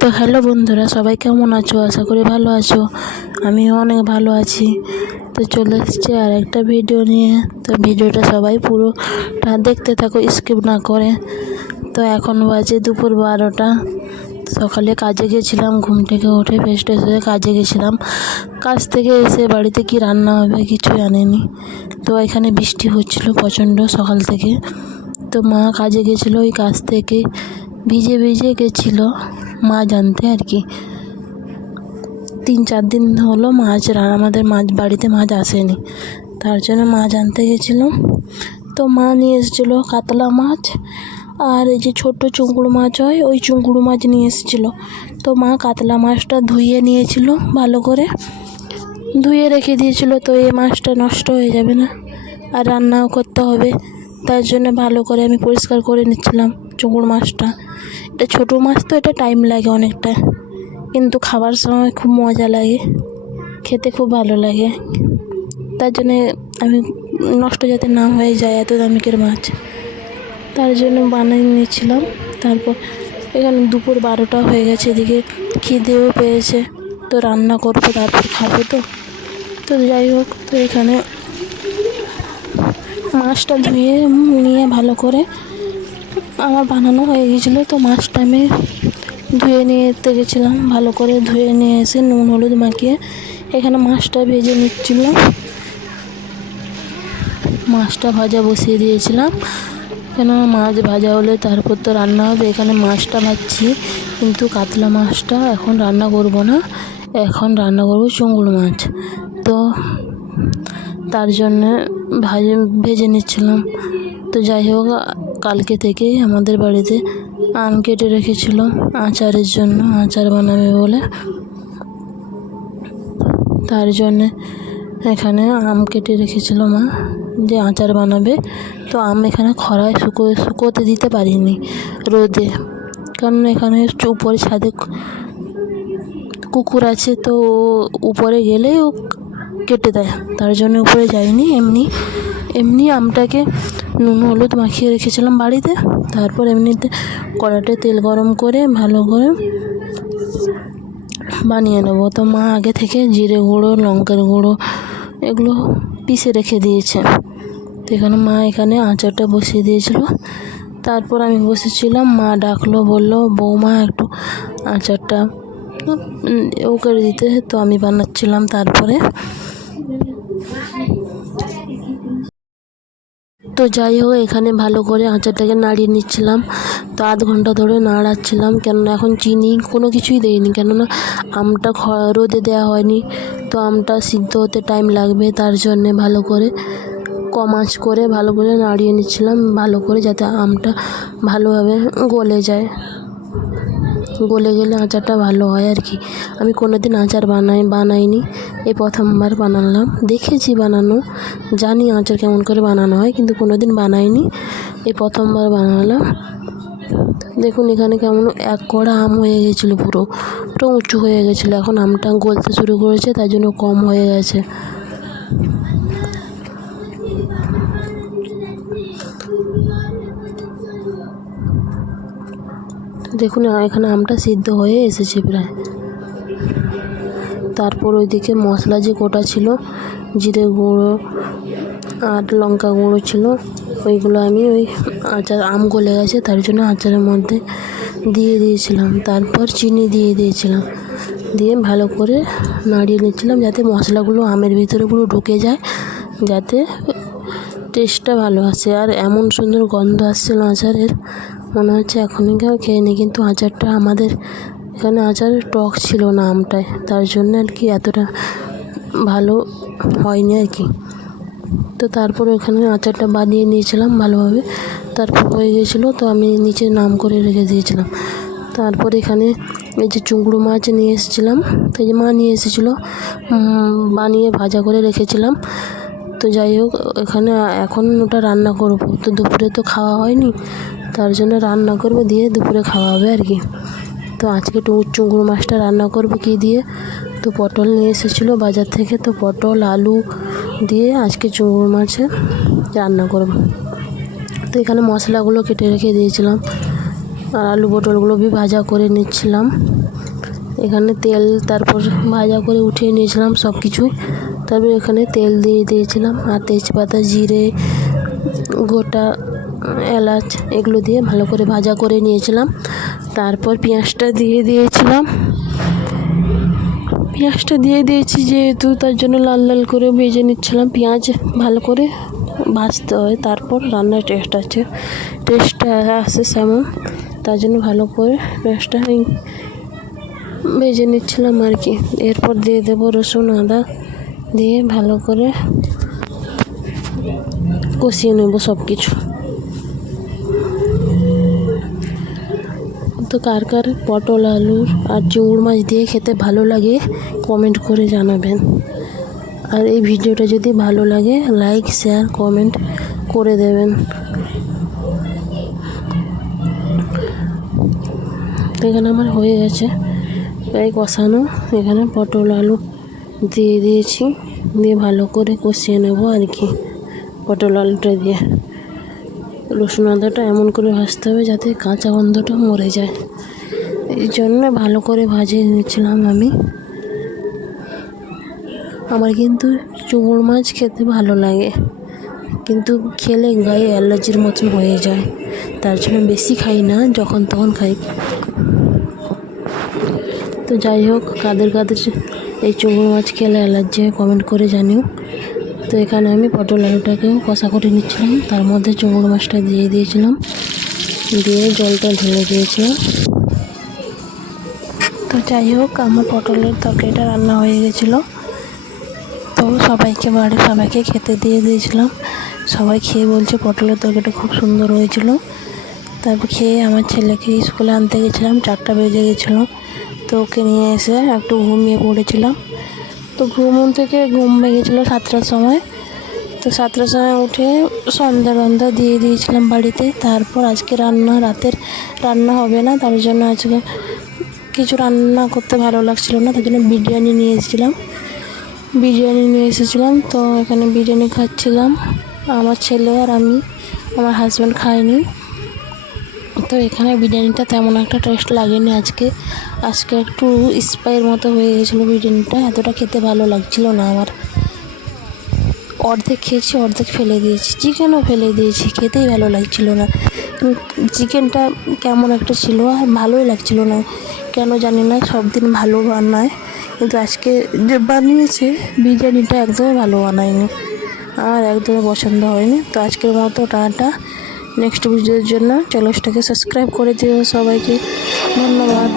তো হ্যালো বন্ধুরা, সবাই কেমন আছো? আশা করি ভালো আছো। আমিও অনেক ভালো আছি। তো চলে এসেছি আর একটা ভিডিও নিয়ে। তো ভিডিওটা সবাই পুরোটা দেখতে থাকো, স্কিপ না করে। তো এখন বাজে দুপুর 12টা। সকালে কাজে গেছিলাম, ঘুম থেকে উঠে ফ্রেশ ট্রেশ হয়ে কাজে গেছিলাম। কাজ থেকে এসে বাড়িতে কি রান্না হবে কিছু জানিনি। তো এখানে বৃষ্টি হচ্ছিল প্রচণ্ড সকাল থেকে। তো মা কাজে গেছিলো, ওই কাজ থেকে ভিজে ভিজে গেছিলো মাছ আনতে আর কি। 3-4 দিন হলো আমাদের বাড়িতে মাছ আসেনি, তার জন্য মাছ আনতে গেছিলো। তো মা নিয়ে এসেছিলো কাতলা মাছ আর এই যে ছোট চুংড়ো মাছ হয়, ওই চুংড়ো মাছ নিয়ে এসেছিলো। তো মা কাতলা মাছটা ধুয়ে নিয়েছিল, ভালো করে ধুয়ে রেখে দিয়েছিল। তো এই মাছটা নষ্ট হয়ে যাবে না আর রান্নাও করতে হবে, তার জন্য ভালো করে আমি পরিষ্কার করে নিচ্ছিলাম চুংড়ো মাছটা। এটা ছোটো মাছ তো, এটা টাইম লাগে অনেকটা, কিন্তু খাবার সময় খুব মজা লাগে, খেতে খুব ভালো লাগে। তার জন্যে আমি নষ্ট যাতে না হয়ে যায় এত দামিকের মাছ, তার জন্য বানিয়ে নিয়েছিলাম। তারপর এখানে দুপুর 12টা হয়ে গেছে, এদিকে খিদেও পেয়েছে। তো রান্না করবো, তারপর খাবো। তো যাই হোক, তো এখানে মাছটা ধুয়ে নিয়ে ভালো করে আমার বানানো হয়ে গেছিলো। তো মাছটা আমি ধুয়ে নিয়ে গেছিলাম, ভালো করে ধুয়ে নিয়ে এসে নুন হলুদ মাখিয়ে এখানে মাছটা ভেজে নিচ্ছিলাম। মাছটা ভাজা বসিয়ে দিয়েছিলাম, কেন মাছ ভাজা হলে তারপর তো রান্না হবে। এখানে মাছটা ভাজছি, কিন্তু কাতলা মাছটা এখন রান্না করব না, এখন রান্না করব চুংড়ো মাছ। তো তার জন্যে ভেজে নিচ্ছিলাম। তো যাই হোক, কালকে থেকেই আমাদের বাড়িতে আম কেটে রেখেছিল আচারের জন্য, আচার বানাবে বলে। তার জন্যে এখানে আম কেটে রেখেছিল মা, যে আচার বানাবে। তো আম এখানে খরায় শুকোতে দিতে পারিনি রোদে, কারণ এখানে উপরে ছাদে কুকুর আছে, তো উপরে গেলেই ও কেটে দেয়, তার জন্য উপরে যাইনি। এমনি আমটাকে নুন হলুদ মাখিয়ে রেখেছিলাম বাড়িতে। তারপর এমনিতে কড়াতে তেল গরম করে ভালো করে বানিয়ে নেবো। তো মা আগে থেকে জিরে গুঁড়ো, লঙ্কার গুঁড়ো এগুলো পিষে রেখে দিয়েছে। তো এখানে আচারটা বসিয়ে দিয়েছিল। তারপর আমি বসেছিলাম, মা ডাকলো, বললো বৌমা একটু আচারটা ও করে দিতে। তো আমি বানাচ্ছিলাম। তারপরে তো যাই হোক, এখানে ভালো করে আচারটাকে নাড়িয়ে নিচ্ছিলাম। তো আধ ঘন্টা ধরে নাড়াচ্ছিলাম, কেননা এখন চিনি কোনো কিছুই দেইনি, কেননা আমটা রোদে দেওয়া হয়নি। তো আমটা সিদ্ধ হতে টাইম লাগবে, তার জন্যে ভালো করে কম আঁচ করে ভালো করে নাড়িয়ে নিচ্ছিলাম, ভালো করে যাতে আমটা ভালোভাবে গলে যায়। গলে গেলে আচারটা ভালো হয় আর কি। আমি কোনোদিন আচার বানাইনি, এই প্রথমবার বানালাম। দেখেছি বানানো, জানি আচার কেমন করে বানানো হয়, কিন্তু কোনোদিন বানাইনি, এই প্রথমবার বানালাম। দেখুন এখানে কেমন এক কড়া আম হয়ে গেছিলো, পুরো উঁচু হয়ে গেছিলো। এখন আমটা গলতে শুরু করেছে, তাই জন্য কম হয়ে গেছে। দেখুন এখানে আমটা সিদ্ধ হয়ে এসেছে প্রায়। তারপর ওইদিকে মশলা যে কোটা ছিল, জিরে গুঁড়ো আর লঙ্কা গুঁড়ো ছিল, ওইগুলো আমি আম গলে গেছে তার জন্য আচারের মধ্যে দিয়ে দিয়েছিলাম। তারপর চিনি দিয়ে দিয়েছিলাম, দিয়ে ভালো করে নাড়িয়ে নিচ্ছিলাম, যাতে মশলাগুলো আমের ভিতরে পুরো ঢুকে যায়, যাতে টেস্টটা ভালো আসে। আর এমন সুন্দর গন্ধ আসছিল আচারের, মনে হচ্ছে এখনই খেয়ে নিই। কিন্তু আচারটা আমাদের এখানে আচারের টক ছিল না আমটায়, তার জন্য আর কি এতটা ভালো হয়নি আর কি। তো তারপর এখানে আচারটা বানিয়ে নিয়েছিলাম ভালোভাবে, তারপর হয়ে গেছিলো। তো আমি নিচে নাম করে রেখে দিয়েছিলাম। তারপর এখানে এই যে চুংড়ো মাছ নিয়ে এসেছিলাম, তো এই যে মা নিয়ে এসেছিলো, বানিয়ে ভাজা করে রেখেছিলাম। তো যাই হোক, এখানে এখন ওটা রান্না করবো। তো দুপুরে তো খাওয়া হয়নি, তার জন্য রান্না করবো, দিয়ে দুপুরে খাওয়া হবে আর কি। তো আজকে চুংড়ো মাছটা রান্না করবো কী দিয়ে, তো পটল নিয়ে এসেছিলো বাজার থেকে, তো পটল আলু দিয়ে আজকে চুংড়ো মাছে রান্না করব। তো এখানে মশলাগুলো কেটে রেখে দিয়েছিলাম, আর আলু পটলগুলো ভাজা করে নিচ্ছিলাম। এখানে তেল তারপর ভাজা করে উঠিয়ে নিয়েছিলাম সব কিছুই। তারপর এখানে তেল দিয়ে দিয়েছিলাম আর তেজপাতা, জিরে, গোটা এলাচ এগুলো দিয়ে ভালো করে ভাজা করে নিয়েছিলাম। তারপর পেঁয়াজটা দিয়ে দিয়েছি যেহেতু, তার জন্য লাল লাল করে ভেজে নিচ্ছিলাম। পেঁয়াজ ভালো করে ভাজতে হয়, তারপর রান্নার টেস্টটা আসে সেমন, তার জন্য ভালো করে পেঁয়াজটা ভেজে নিচ্ছিলাম আর কি। এরপর দিয়ে দেবো রসুন, আদা দিয়ে ভালো করে কষিয়ে নেব সব কিছু। তো কার কার পটল, আলু আর চিংড়ি মাছ দিয়ে খেতে ভালো লাগে কমেন্ট করে জানাবেন। আর এই ভিডিওটা যদি ভালো লাগে লাইক, শেয়ার, কমেন্ট করে দেবেন। তো এখানে আমার হয়ে গেছে প্রায় কষানো। এখানে পটল, আলু দিয়ে দিয়েছি, দিয়ে ভালো করে কষিয়ে নেব আর কি। পটল আলুটা দিয়ে রসুন আদাটা এমন করে ভাজতে হবে যাতে কাঁচা গন্ধটা মরে যায়, এই জন্য ভালো করে ভাজিয়ে নিচ্ছিলাম আমি। আমার কিন্তু চিংড়ি মাছ খেতে ভালো লাগে, কিন্তু খেলে গায়ে অ্যালার্জির মতন হয়ে যায়, তার জন্য বেশি খাই না, যখন তখন খাই। তো যাই হোক, কাদের এই চিংড়ি মাছ খেলে অ্যালার্জি হয় কমেন্ট করে জানিও। তো এখানে আমি পটল আলুটাকেও কষা করে নিচ্ছিলাম, তার মধ্যে চিংড়ি মাছটা দিয়ে দিয়েছিলাম, দিয়ে জলটা ঢেলে দিয়েছিলাম। তো যাই হোক, আমার পটলের তরকারিটা রান্না হয়ে গেছিলো। তো সবাইকে খেতে দিয়ে দিয়েছিলাম। সবাই খেয়ে বলছে পটলের তরকারিটা খুব সুন্দর হয়েছিল। তারপর খেয়ে আমার ছেলেকে স্কুলে আনতে গেছিলাম, 4টা বেজে গেছিলো। তো ওকে নিয়ে এসে একটু ঘুমিয়ে পড়েছিলাম। তো ঘুম ভেঙেছিলো 7টার সময়। তো 7টার সময় উঠে সন্ধ্যা দিয়ে দিয়েছিলাম বাড়িতে। তারপর আজকে রাতের রান্না হবে না, তার জন্য আজকে কিছু রান্না করতে ভালো লাগছিল না, তার জন্য বিরিয়ানি নিয়ে এসেছিলাম। তো এখানে বিরিয়ানি খাচ্ছিলাম, আমার ছেলে আর আমি, আমার হাজব্যান্ড খায়নি। তো এখানে বিরিয়ানিটা তেমন একটা টেস্ট লাগেনি আজকে একটু স্পাইয়ের মতো হয়ে গেছিলো বিরিয়ানিটা, এতটা খেতে ভালো লাগছিল না আমার। অর্ধেক খেয়েছি, অর্ধেক ফেলে দিয়েছি, চিকেনও ফেলে দিয়েছি, খেতেই ভালো লাগছিল না। চিকেনটা কেমন একটা ছিল, আর ভালোই লাগছিল না, কেন জানি না। সব দিন ভালো বানায়, কিন্তু আজকে যে বানিয়েছে বিরিয়ানিটা একদমই ভালো বানায়নি, আমার একদমই পছন্দ হয়নি। তো আজকের মতো টাটা, নেক্সট ভিডিওর জন্য চ্যানেলটাকে সাবস্ক্রাইব করে দিও সবাইকে, ধন্যবাদ।